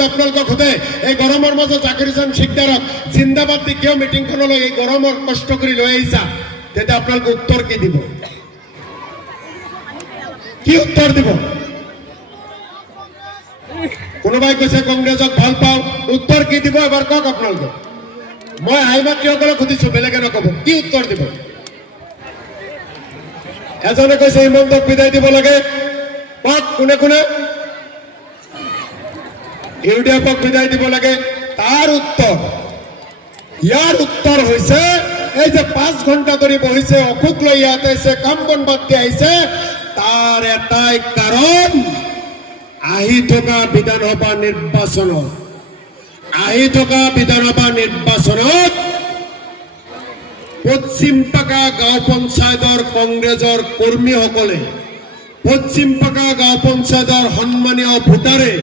যদি আপোনালোকক সোধে এই গৰমৰ মাজত জাকিৰ হুছেইন সিকদাৰক জিন্দাবাদ দি কিয় মিটিংখনলৈ এই গৰমৰ কষ্ট কৰি লৈ আহিছা তেতিয়া আপোনালোকে উত্তৰ কি দিব কি উত্তৰ দিব কোনোবাই কৈছে কংগ্ৰেছক ভাল পাওঁ উত্তৰ কি দিব এবাৰ কওক আপোনালোকে মই হাইমাত্ৰীসকলক সুধিছো বেলেগে নকব কি উত্তৰ দিব এজনে কৈছে হিমন্তক বিদায় দিব লাগে কওক কোনে কোনে ইউডিএফক বিদায় দিব লাগে তাৰ উত্তৰ ইয়াৰ উত্তৰ হৈছে এই যে 5 ঘণ্টা ধৰি বহিছে অসুখ লৈ ইয়াত আহিছে কাম বন বাদ দি আহিছে তাৰ এটাই কাৰণ আহি থকা বিধানসভা নিৰ্বাচনত পশ্চিম পাকা গাঁও পঞ্চায়তৰ কংগ্ৰেছৰ কৰ্মীসকলে পশ্চিম পাকা গাঁও পঞ্চায়তৰ সন্মানীয় ভোটাৰে